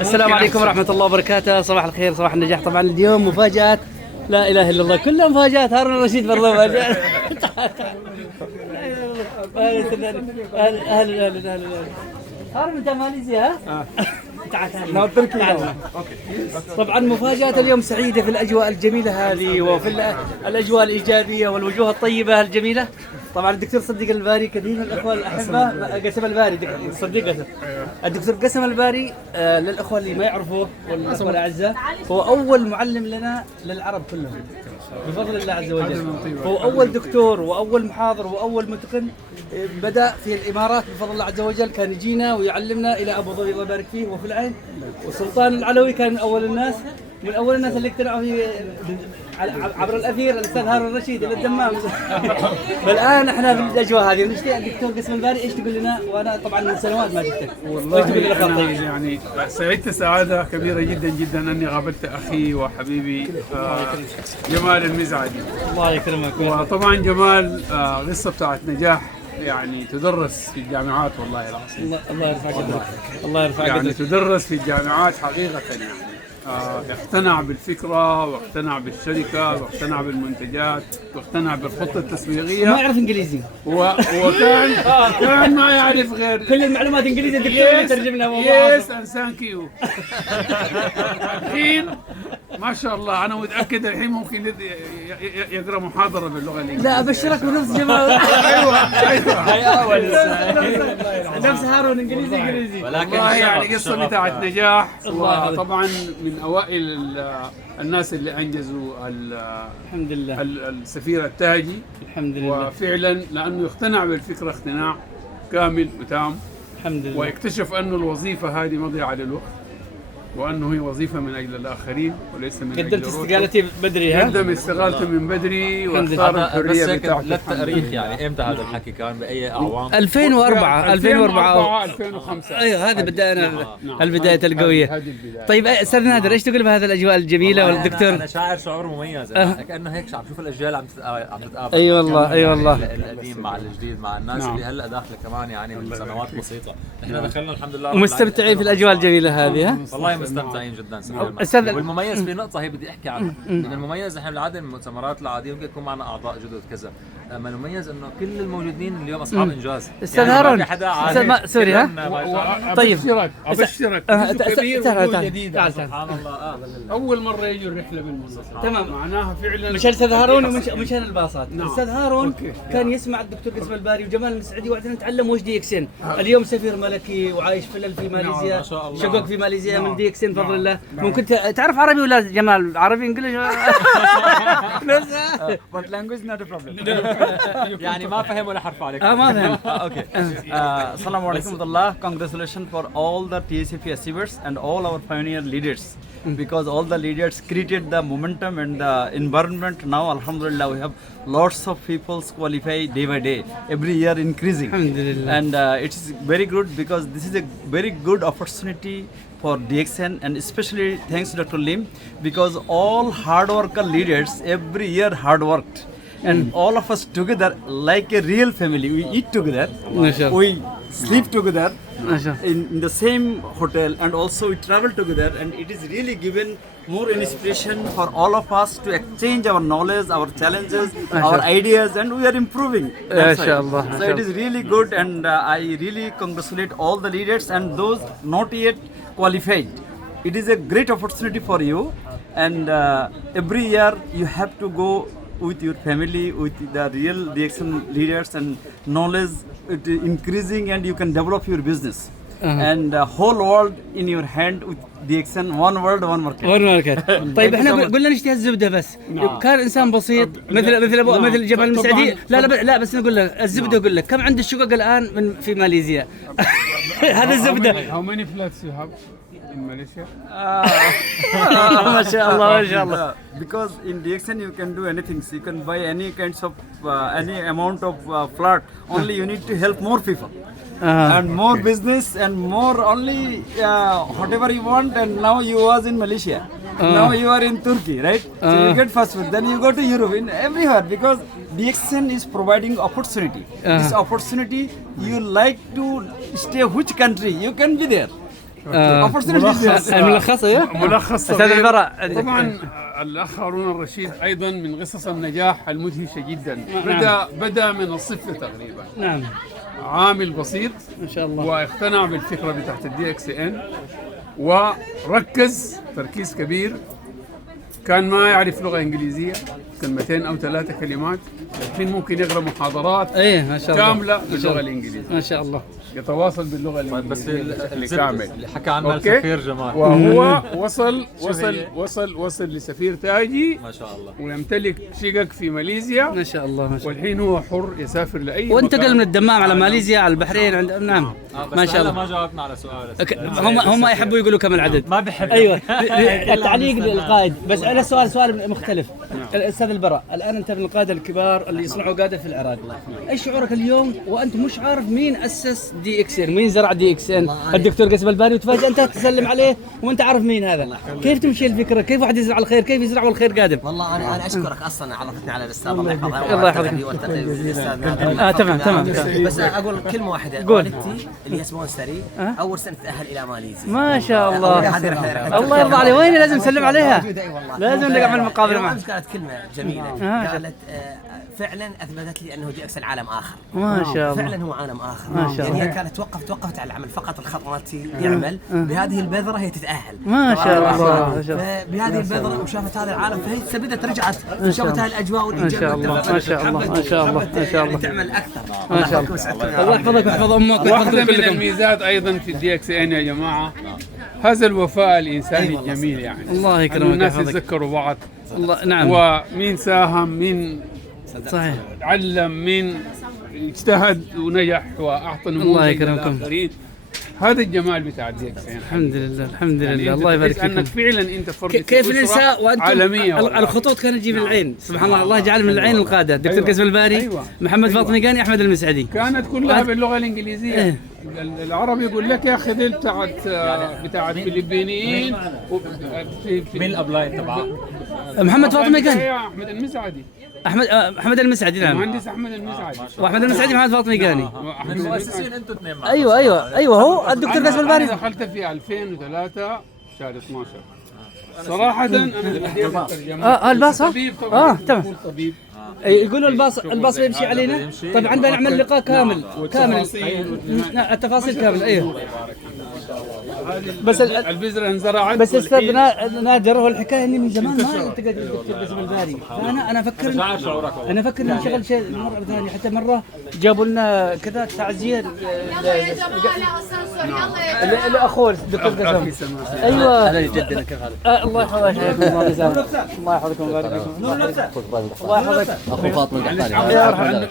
السلام عليكم ورحمة الله وبركاته. صباح الخير، صباح النجاح. طبعا اليوم مفاجأة لا إله إلا الله، كلها مفاجآت. هارون الرشيد برضه مفاجأة. أهلا. هارون أنت ماليزيا ها؟ تعال تركيا. طبعا مفاجأة اليوم سعيدة في الأجواء الجميلة هذه وفي الأجواء الإيجابية والوجوه الطيبة الجميلة. طبعا الدكتور صديق الباري كثير من الأخوة الأحبة، قسم الباري صديق قسم. الدكتور قسم الباري للأخوة اللي ما يعرفوه والأخوة الأعزاء هو أول معلم لنا للعرب كلهم بفضل الله عز وجل. هو أول دكتور وأول محاضر وأول متقن بدأ في الإمارات بفضل الله عز وجل، كان يجينا ويعلمنا إلى أبو ظبي الله يبارك فيه وفي العين. وسلطان العلوي كان من أول الناس اللي اقتنعوا فيه عبر الاثير الاستاذ هارون الرشيد الى الدمام. فالان احنا في الاجواء هذه ونشتي الدكتور قسم الباري ايش تقول لنا؟ وانا طبعا من سنوات ما شفتك. والله أنا يعني سعدت سعاده كبيره جدا اني قابلت اخي وحبيبي جمال المزعجي. الله يكرمك. وطبعا جمال قصه بتاعت نجاح يعني تدرس في الجامعات والله العظيم. الله يرفع قدرك. الله يرفع قدرك. يعني تدرس في الجامعات حقيقه يعني. اقتنع بالفكرة واقتنع بالشركة واقتنع بالمنتجات واقتنع بالخطة التسويقية. ما يعرف انجليزي وكان ما يعرف غير كل المعلومات انجليزي. الدكتور يترجم لنا. يس اند ثانك يو. الحين ما شاء الله انا متاكد الحين ممكن يقرا محاضرة باللغة الانجليزية. لا ابشرك بنفس جمال. ايوه نفس هارون انجليزي ولكن يعني قصة بتاعت نجاح. وطبعا من اوائل الناس اللي انجزوا الحمد لله السفير التاجي. الحمد لله. وفعلا لانه يقتنع بالفكره اقتناع كامل وتام. الحمد لله. ويكتشف انه الوظيفه هذه مضيعه للوقت وانه هي وظيفه من اجل الاخرين وليس من اجل قدمت استقالتي بدري. قدم استقالته من بدري واختار الحريه بتاعته. للتاريخ يعني امتى هذا الحكي كان؟ باي اعوام؟ 2004 ايوه هذه بدأنا البدايه القويه. طيب استاذ نادر ايش تقول بهذه الاجواء الجميله والدكتور؟ انا شاعر شعور مميز كانه هيك عم شوف الاجيال عم تتقابل. اي والله القديم مع الجديد مع الناس اللي هلا داخله كمان يعني من سنوات بسيطه. احنا دخلنا الحمد لله ومستمتعين في الاجواء الجميله هذه. ها والله مستمتعين جدا استاذ. والمميز في نقطه هي بدي احكي عنها. من المميز احنا بالعاده المؤتمرات العاديه ممكن يكون معنا اعضاء جدد كذا، اما المميز انه كل الموجودين اليوم اصحاب انجاز. استاذ هارون استاذ سوري ها. طيب ابشرك كبير جديد. سبحان الله. اول مره يجوا الرحله بالمناسبه. تمام. معناها فعلا مشان استاذ هارون ومشان الباصات. استاذ هارون كان يسمع الدكتور قسم الباري وجمال المسعدي وقتها نتعلم وش دي اكسن. اليوم سفير ملكي وعايش في ماليزيا. شقق في ماليزيا من دي اكسن بفضل الله. ممكن تعرف عربي ولا جمال؟ عربي انجلش؟ But language not a problem. يعني ما فهم ولا حرف عليك. ما فهم. Okay. Assalamu alaikum warahmatullah. Congratulations for all the TACP achievers and all our pioneer leaders, because all the leaders created the momentum and the environment. Now alhamdulillah we have lots of people qualify day by day, every year increasing. Alhamdulillah. And it is very good because this is a very good opportunity for DXN, and especially thanks to Dr. Lim, because all hard worker leaders every year hard worked. And all of us together like a real family. We eat together, we sleep together in the same hotel, and also we travel together, and it is really given more inspiration for all of us to exchange our knowledge, our challenges, our ideas, and we are improving. So it is really good, and I really congratulate all the leaders and those not yet qualified. It is a great opportunity for you, and every year you have to go with your family, with the real DXN leaders, and knowledge it increasing, and you can develop your business. And the whole world in your hand with DXN. one world one market. طيب احنا قلنا نشتهي الزبده بس. كان انسان بسيط مثل جمال المسعدي. لا بس نقول له الزبده. اقول لك كم عند الشقق الان في ماليزيا؟ هذا الزبده. How many flats you have in Malaysia? ما شاء الله. Because in DXN you can do anything. So you can buy any kinds of any amount of flat. Only you need to help more people. And more business and more only whatever you want. And now you was in Malaysia. Now you are in Turkey, right? So you get fast food. Then you go to Europe, in everywhere, because DXN is providing opportunity. This opportunity, you like to stay which country, you can be there. الملخص ايوه ملخص استاذ صغير. البراء. طبعا الاخ هارون الرشيد ايضا من قصص النجاح المدهشه جدا. بدا من الصفر تقريبا، نعم عامل بسيط ما شاء الله. واقتنع بالفكره بتاعت الدي اكس ان وركز تركيز كبير. كان ما يعرف لغه انجليزيه، كلمتين او 3 كلمات، الحين ممكن يقرا محاضرات ايه ما شاء الله كامله باللغه الانجليزيه، ما شاء الله. يتواصل باللغه الانجليزيه بس كامل. اللي حكى عنها أوكي. السفير جمال، وهو وصل لسفير تاجي ما شاء الله. ويمتلك شقق في ماليزيا، ما شاء الله ما شاء الله. والحين هو حر يسافر لاي وانتقل مكان. من الدمام على ماليزيا على البحرين عند نعم ما شاء الله. ما جاوبنا على سؤال. هم يحبوا يقولوا كم العدد. ما بحب. ايوه التعليق للقائد. بس انا سؤال مختلف. الاستاذ البراء، الان انت من القاده الكبار اللي يصنعوا قاده في العراق، ايش شعورك اليوم وانت مش عارف مين اسس دي اكس ان؟ مين زرع دي اكس ان؟ الدكتور قاسم الباني، وتفاجئ انت تسلم عليه وانت عارف مين هذا. كيف تمشي الفكره؟ كيف واحد يزرع الخير؟ كيف يزرع والخير قادم؟ والله انا اشكرك اصلا عرفتني على الاستاذ الله يحفظه. الله يحفظك. تمام. بس اقول كلمه واحده. قول. والدتي اللي هي سبونسري اول سنه تاهل الى ماليزيا. ما شاء الله. الله يرضى عليه. وين لازم نسلم عليها؟ لازم نعمل مقابله معه. قالت كلمه جميله. قالت فعلا اثبتت لي انه دي اكس العالم اخر. ما شاء الله. فعلا هو عالم اخر. ما شاء الله. يعني هي كانت توقفت على العمل فقط، الخطوات يعمل بهذه البذره هي تتاهل. ما شاء الله. ما شاء الله. بهذه البذره وشافت هذا العالم فهي ثبتت رجعت شافت هاي الاجواء ما شاء الله. ما شاء الله. ما شاء الله. ما شاء الله. تعمل اكثر. ما شاء الله. الله يحفظك ويحفظ امك واحدة ويحفظكم من كلكم. الميزات ايضا في الدي اكس ان يا جماعه هذا الوفاء الانساني الجميل، يعني الله إنه يكرمك الناس ويحفظك. يتذكروا بعض، الله نعم ومين ساهم، مين صحيح. علم، مين اجتهد ونجح واعطى نموذج الله يكرمكم. للآخرين. هذا الجمال بتاع الدي اكس ان. الحمد لله الحمد يعني لله. أنت الله يبارك تحس انك فيكم. فعلا انت فرد كيف أسرة ننسى وانتم عالميه والله. الخطوط كانت تجي من العين. سبحان الله. الله جعل من العين القاده. الدكتور أيوة. قاسم الباري، أيوة. محمد فاطمي قاني، احمد المسعدي. كانت كلها باللغه الانجليزيه. إيه. العرب يقول لك يا اخي دي بتاعت فلبينيين مين الابلاين تبعه؟ محمد فاطمي قاني، يا احمد المسعدي، احمد المسعدي نعم. المهندس احمد المسعدي، واحمد المسعدي محمد فاطمي قاني. من المؤسسين انتم اثنين معه. ايوه هو الدكتور قاسم الباري. أنا دخلت في 2003 شهر 12 صراحة. أنا بديت الترجمة. الباص طبيب طبعا. تمام. طبيب. يقولوا الباص يمشي علينا. طيب عندنا نعمل لقاء كامل التفاصيل كامل. ايوه بس البذرة انزرعت. بس استاذ نادر، هو الحكايه اني من زمان ما التقيت بالدكتور قاسم الباري، فانا افكر نشغل شيء مره ثانيه. حتى مره جابوا لنا كذا تعزيه لاخوه الدكتور قاسم. ايوه انا جدنا كيف حالك؟ الله يحفظك. الله يحفظكم ويبارك فيكم. الله يحفظك. اخو فاطمه القحطاني. يا رحمة الله.